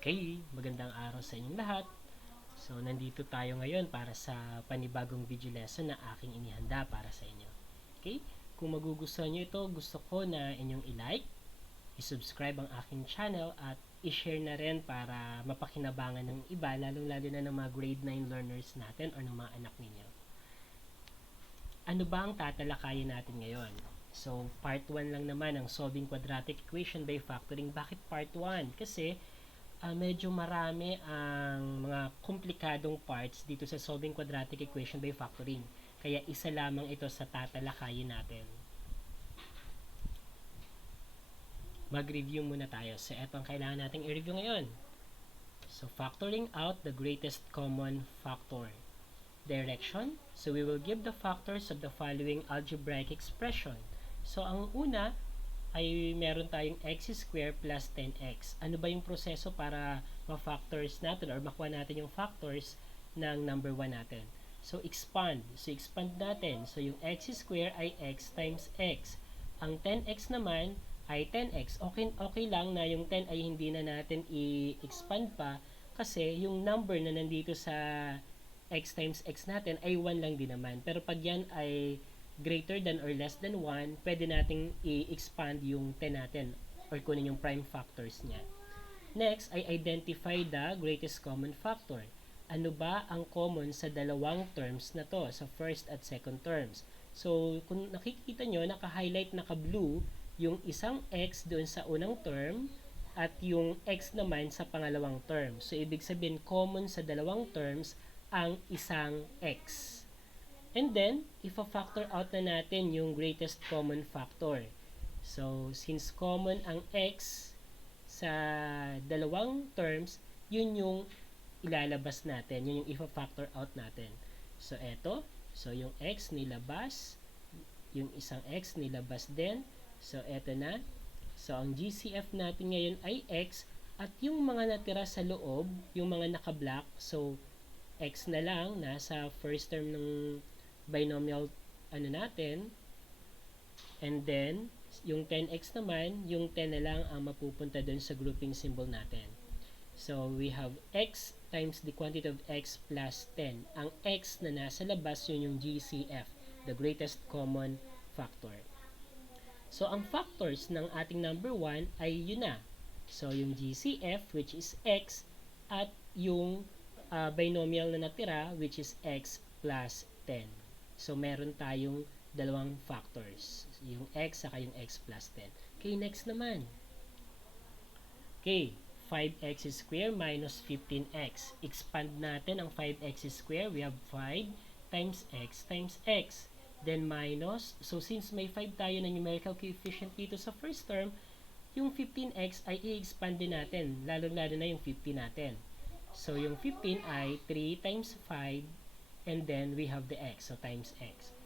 Okay, magandang araw sa inyong lahat. So, nandito tayo ngayon para sa panibagong video lesson na aking inihanda para sa inyo. Okay? Kung magugustuhan nyo ito, gusto ko na inyong i-like, i-subscribe ang aking channel at i-share na rin para mapakinabangan ng iba, lalong-lalo na ng mga grade 9 learners natin o ng mga anak ninyo. Ano ba ang tatalakayin natin ngayon? So, part 1 lang naman ang solving quadratic equation by factoring. Bakit part 1? Kasi medyo marami ang mga komplikadong parts dito sa solving quadratic equation by factoring. Kaya isa lamang ito sa tatalakayin natin. Mag-review muna tayo. So, ito ang kailangan nating i-review ngayon. So, factoring out the greatest common factor. Direction. So, we will give the factors of the following algebraic expression. So, ang una ay meron tayong x squared plus 10x. Ano ba yung proseso para ma-factors natin or makuha natin yung factors ng number 1 natin? So, expand. So, expand natin. So, yung x squared ay x times x. Ang 10x naman ay 10x. Okay lang na yung 10 ay hindi na natin i-expand pa kasi yung number na nandito sa x times x natin ay 1 lang din naman. Pero pag yan ay greater than or less than 1, pwede nating i-expand yung 10 natin or kunin yung prime factors niya. Next, ay identify the greatest common factor. Ano ba ang common sa dalawang terms na to, sa first at second terms? So, kung nakikita nyo, naka-highlight, naka-blue, yung isang x doon sa unang term at yung x naman sa pangalawang term. So, ibig sabihin, common sa dalawang terms ang isang x. And then, if-factor out na natin yung greatest common factor. So, since common ang x sa dalawang terms, yun yung ilalabas natin. Yun yung if-factor out natin. So, eto. So, yung x nilabas. Yung isang x nilabas din. So, eto na. So, ang GCF natin ngayon ay x. At yung mga natira sa loob, yung mga naka-black, so, x na lang nasa first term ng binomial natin, and then yung 10x naman, yung 10 na lang ang mapupunta dun sa grouping symbol natin. So we have x times the quantity of x plus 10. Ang x na nasa labas, yun yung GCF, the greatest common factor. So ang factors ng ating number 1 ay yun na. So yung GCF, which is x, at yung binomial na natira, which is x plus 10. So, meron tayong dalawang factors. Yung x saka yung x plus 10. Okay, next naman. Okay, 5x squared minus 15x. Expand natin ang 5x squared. We have 5 times x. Then minus, so since may 5 tayo na numerical coefficient dito sa first term, yung 15x ay i-expand din natin. Lalo-lalo na yung 50 natin. So, yung 15 ay 3 times 5. And then we have the x, so times x.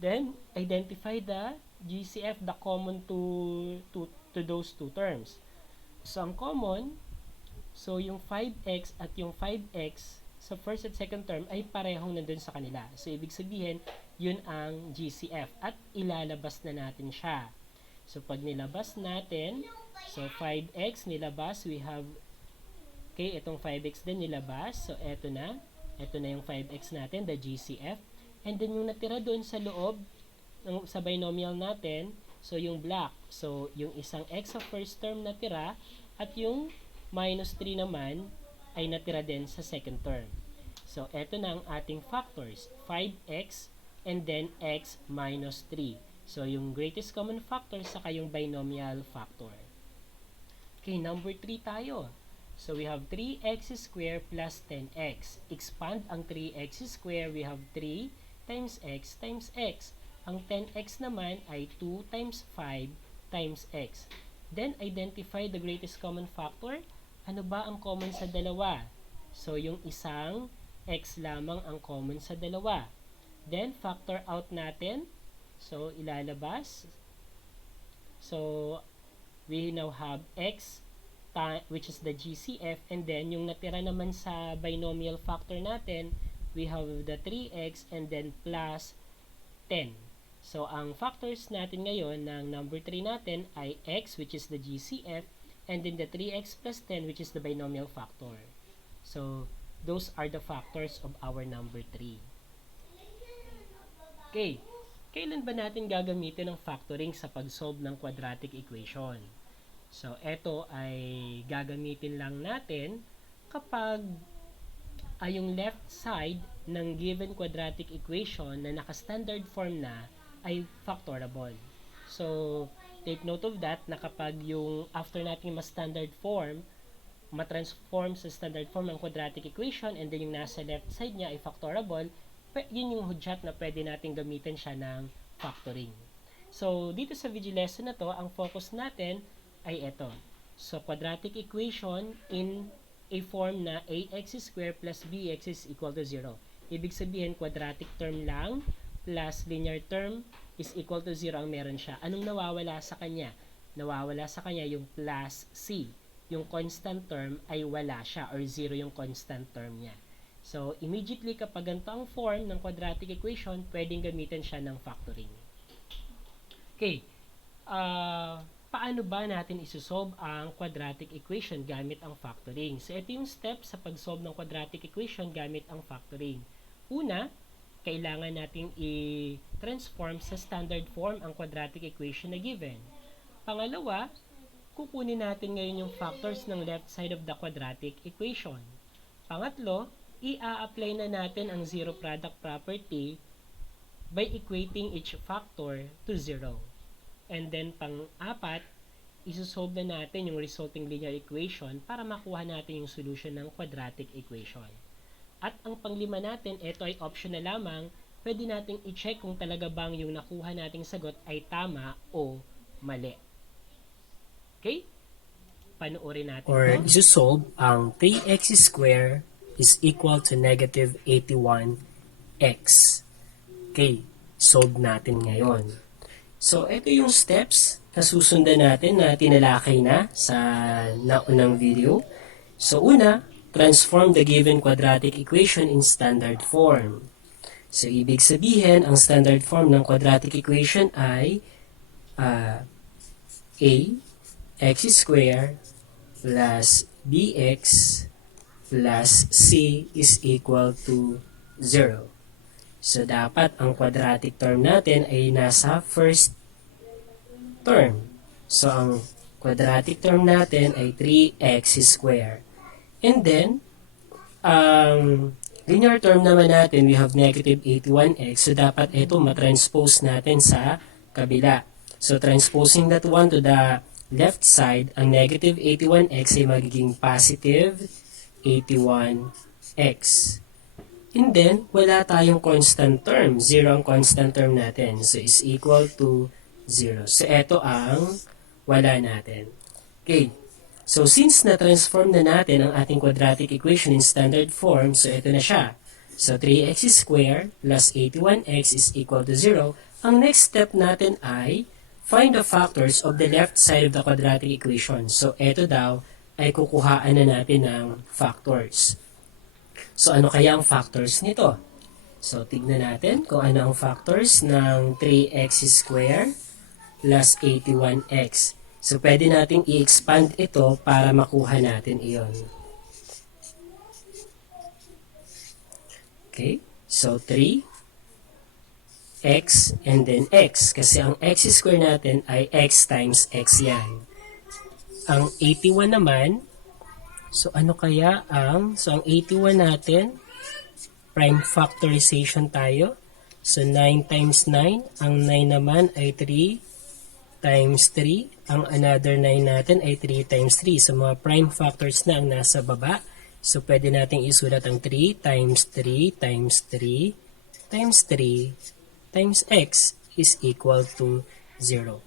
Then identify the GCF, the common to those two terms. So ang common, so yung 5x at yung 5x sa first at second term ay parehong nandun sa kanila. So ibig sabihin, yun ang GCF at ilalabas na natin siya. So pag nilabas natin, so 5x nilabas, we have, okay, itong 5x din nilabas. So eto na. Ito na yung 5x natin, the GCF. And then yung natira doon sa loob, sa binomial natin, so yung black. So yung isang x sa first term natira, at yung minus 3 naman ay natira din sa second term. So ito na ang ating factors, 5x and then x minus 3. So yung greatest common factor saka yung binomial factor. Okay, number 3 tayo. So, we have 3x squared plus 10x. Expand ang 3x squared, we have 3 times x times x. Ang 10x naman ay 2 times 5 times x. Then, identify the greatest common factor. Ano ba ang common sa dalawa? So, yung isang x lamang ang common sa dalawa. Then, factor out natin. So, ilalabas. So, we now have x which is the GCF, and then yung natira naman sa binomial factor natin, we have the 3x and then plus 10. So, ang factors natin ngayon ng number 3 natin ay x, which is the GCF, and then the 3x plus 10, which is the binomial factor. So, those are the factors of our number 3. Okay, kailan ba natin gagamitin ang factoring sa pag-solve ng quadratic equation? So, ito ay gagamitin lang natin kapag yung left side ng given quadratic equation na naka-standard form na ay factorable. So, take note of that na kapag yung after natin ma-standard form, matransform sa standard form ang quadratic equation and then yung nasa left side niya ay factorable, yun yung hudyat na pwede natin gamitin siya ng factoring. So, dito sa video lesson na to, ang focus natin ay ito. So, quadratic equation in a form na ax squared plus bx is equal to 0. Ibig sabihin, quadratic term lang plus linear term is equal to 0 ang meron siya. Anong nawawala sa kanya? Nawawala sa kanya yung plus c. Yung constant term ay wala siya or 0 yung constant term niya. So, immediately kapag ganito ang form ng quadratic equation, pwedeng gamitin siya ng factoring. Okay, paano ba natin isosolve ang quadratic equation gamit ang factoring? So, ito yung step sa pag-solve ng quadratic equation gamit ang factoring. Una, kailangan natin i-transform sa standard form ang quadratic equation na given. Pangalawa, kukunin natin ngayon yung factors ng left side of the quadratic equation. Pangatlo, i-apply na natin ang zero product property by equating each factor to 0. And then, pang-apat, isosolve na natin yung resulting linear equation para makuha natin yung solution ng quadratic equation. At ang panglima natin, ito ay optional lamang, pwede nating i-check kung talaga bang yung nakuha nating sagot ay tama o mali. Okay? Panoorin natin Or ito. isosolve ang 3x squared is equal to negative 81x. Okay, solve natin ngayon. So, ito yung steps na susundan natin na tinalakay na sa naunang video. So, una, transform the given quadratic equation in standard form. So, ibig sabihin, ang standard form ng quadratic equation ay a x squared plus bx plus c is equal to 0. So, dapat ang quadratic term natin ay nasa first term. So, ang quadratic term natin ay 3x squared. And then, ang linear term naman natin, we have negative 81x. So, dapat ito matranspose natin sa kabila. So, transposing that one to the left side, ang negative 81x ay magiging positive 81x. And then, wala tayong constant term. 0 ang constant term natin. So, is equal to 0. So, ito ang wala natin. Okay. So, since na-transform na natin ang ating quadratic equation in standard form, so ito na siya. So, 3x squared plus 81x is equal to 0. Ang next step natin ay find the factors of the left side of the quadratic equation. So, ito daw ay kukuhaan na natin ng factors. So, ano kaya ang factors nito? So, tignan natin kung ano ang factors ng 3x squared plus 81x. So, pwede nating i-expand ito para makuha natin iyon. Okay? So, 3x and then x. Kasi ang x squared natin ay x times x yan. Ang 81 naman, so ano kaya ang, so ang 81 natin, prime factorization tayo. So 9 times 9, ang 9 naman ay 3 times 3. Ang another 9 natin ay 3 times 3. So mga prime factors na ang nasa baba. So pwede nating isulat ang 3 times 3 times 3 times 3 times x is equal to 0.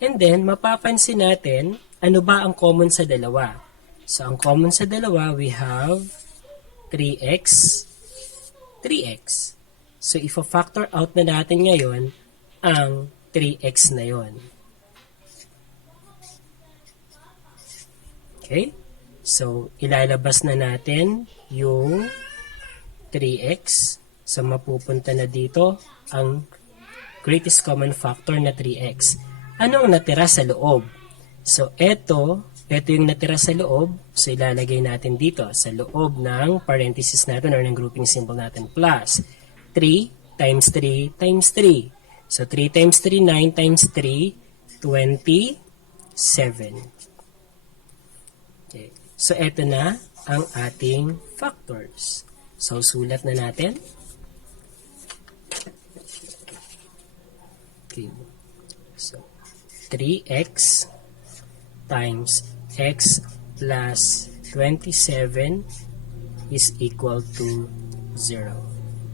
And then, mapapansin natin, ano ba ang common sa dalawa? So, ang common sa dalawa, we have 3x, 3x. So, if factor out na natin ngayon, ang 3x na yon. Okay? So, ilalabas na natin yung 3x. So, mapupunta na dito ang greatest common factor na 3x. Ano ang natira sa loob? So, ito Ito yung natira sa loob, so ilalagay natin dito sa loob ng parenthesis natin or ng grouping symbol natin, plus 3 times 3 times 3. So 3 times 3, 9 times 3, 27. Okay. So ito na ang ating factors. So sulat na natin. Okay. So 3x times x plus 27 is equal to 0.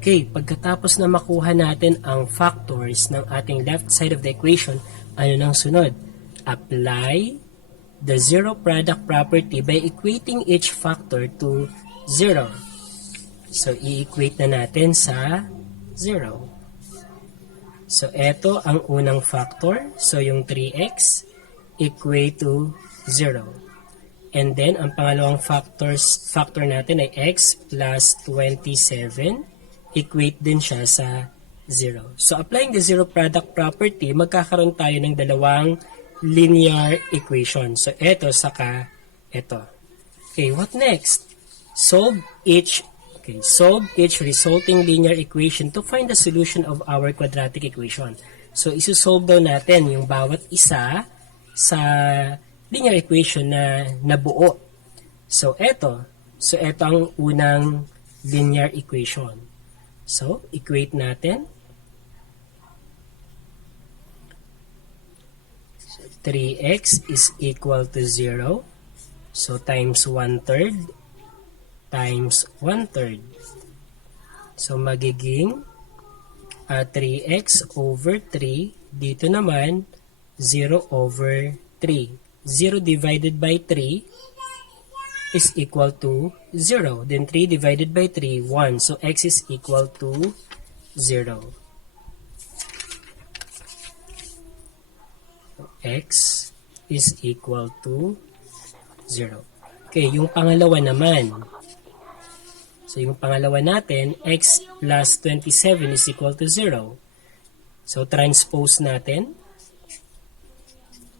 Okay, pagkatapos na makuha natin ang factors ng ating left side of the equation, ano nang sunod? Apply the zero product property by equating each factor to 0. So, i-equate na natin sa 0. So, eto ang unang factor. So, yung 3x equate to 0. And then, ang pangalawang factor natin ay x plus 27. Equate din siya sa 0. So, applying the zero product property, magkakaroon tayo ng dalawang linear equation. So, ito saka ito. Okay, what next? Solve each resulting linear equation to find the solution of our quadratic equation. So, isusolve daw natin yung bawat isa sa linear equation na nabuo. So, ito ang unang linear equation. So, equate natin. So, 3x is equal to 0. So, times 1/3 times 1/3. So, magiging 3x over 3. Dito naman, 0 over 3. 0 divided by 3 is equal to 0. Then 3 divided by 3, 1. So, x is equal to 0. X is equal to 0. Okay, yung pangalawa naman. So, yung pangalawa natin, x plus 27 is equal to 0. So, transpose natin.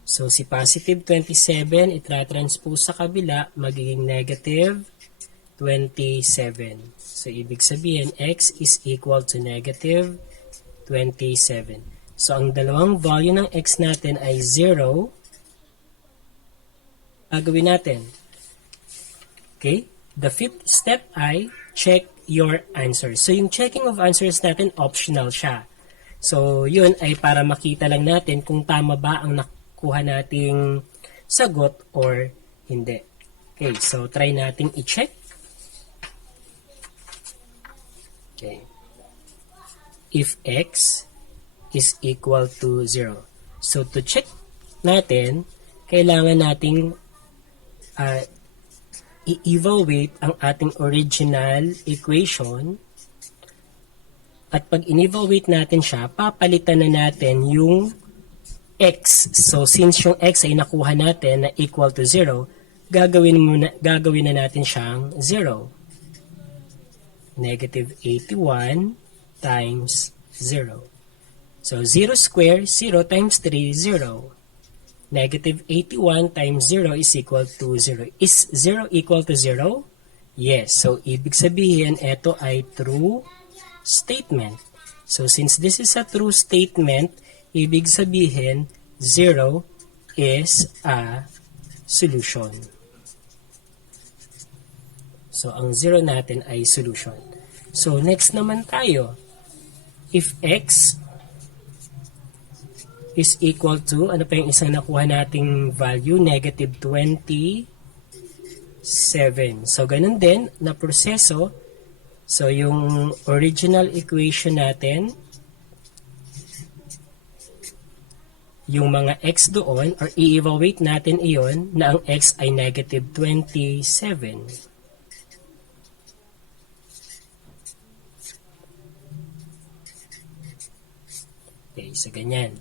So, si positive 27, itra-transpose sa kabila, magiging negative 27. So, ibig sabihin, x is equal to negative 27. So, ang dalawang value ng x natin ay 0. Gagawin natin. Okay? The fifth step ay check your answers. So, yung checking of answers natin, optional siya. So, yun ay para makita lang natin kung tama ba ang kuha nating sagot or hindi. Okay, so try nating i-check. Okay. If x is equal to 0. So to check natin, kailangan nating i-evaluate ang ating original equation. At pag in-evaluate natin siya, papalitan na natin yung x. So, since yung x ay nakuha natin na equal to 0, gagawin na natin siyang 0. Negative 81 times 0. So, 0 square, 0 times 3, 0. Negative 81 times 0 is equal to 0. Is 0 equal to 0? Yes. So, ibig sabihin, ito ay true statement. So, since this is a true statement, ibig sabihin, 0 is a solution. So, ang 0 natin ay solution. So, next naman tayo. If x is equal to, ano pa yung isang nakuha nating value? Negative 27. So, ganun din na proseso. So, yung original equation natin, yung mga x doon, or i-evaluate natin iyon na ang x ay negative 27. Okay, so ganyan.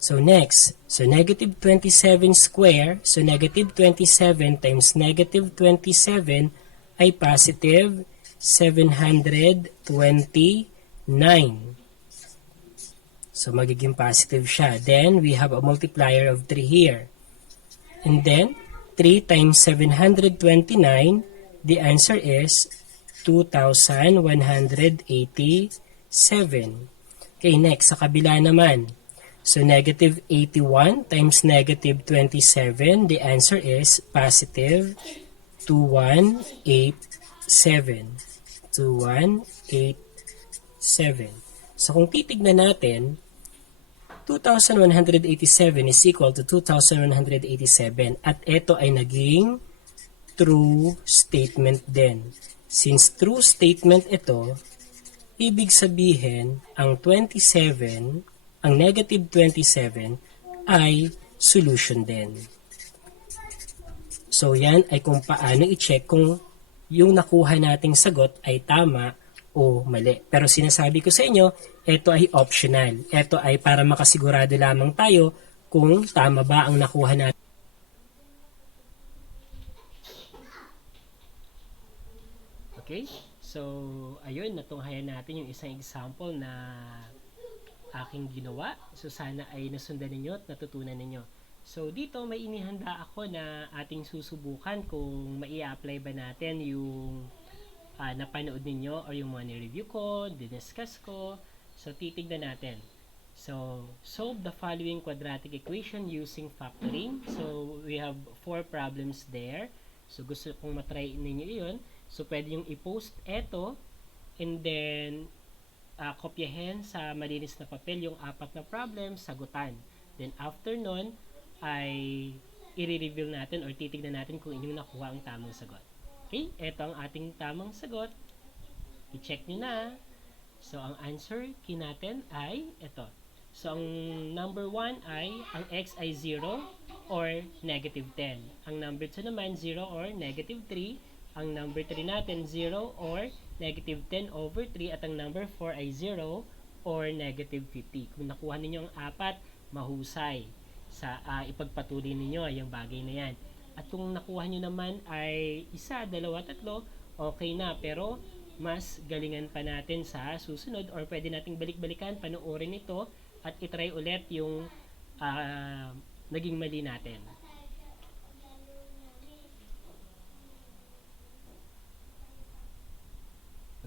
So next, so negative 27 square, so negative 27 times negative 27 ay positive 729. So, magiging positive siya. Then, we have a multiplier of 3 here. And then, 3 times 729, the answer is 2,187. Okay, next, sa kabila naman. So, negative 81 times negative 27, the answer is positive 2187. 2187. So, kung titignan natin, 2,187 is equal to 2,187 at ito ay naging true statement din. Since true statement ito, ibig sabihin ang 27, ang negative 27 ay solution din. So yan ay kung paano i-check kung yung nakuha nating sagot ay tama o mali. Pero sinasabi ko sa inyo, ito ay optional. Ito ay para makasigurado lamang tayo kung tama ba ang nakuha natin. Okay? So, ayun, natunghayan natin yung isang example na aking ginawa. So, sana ay nasundan ninyo at natutunan ninyo. So, dito may inihanda ako na ating susubukan kung mai-apply ba natin yung napanood ninyo or yung mga ni-review ko, diniscuss ko. So, titignan natin. So, solve the following quadratic equation using factoring. So, we have 4 problems there. So, gusto kong matry ninyo yun. So, pwede yung i-post eto and then kopyahin sa malinis na papel yung 4 na problem, sagutan. Then, after nun, ay i-reveal natin or titignan natin kung inyong nakuha ang tamang sagot. Okay? Ito ang ating tamang sagot. I-check nyo na. So, ang answer key natin ay ito. So, ang number 1 ay, ang x ay 0 or negative 10. Ang number 2 naman, 0 or negative 3. Ang number 3 natin, 0 or negative 10 over 3. At ang number 4 ay 0 or negative 50. Kung nakuha ninyo ang 4, mahusay. Sa ipagpatuloy ninyo yung bagay na yan. At kung nakuha nyo naman ay 1, 2, 3, okay na. Pero mas galingan pa natin sa susunod or pwede nating balik-balikan, panoorin ito at itry ulit yung naging mali natin.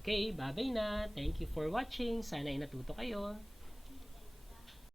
Okay, bye-bye na. Thank you for watching. Sana ay natuto kayo.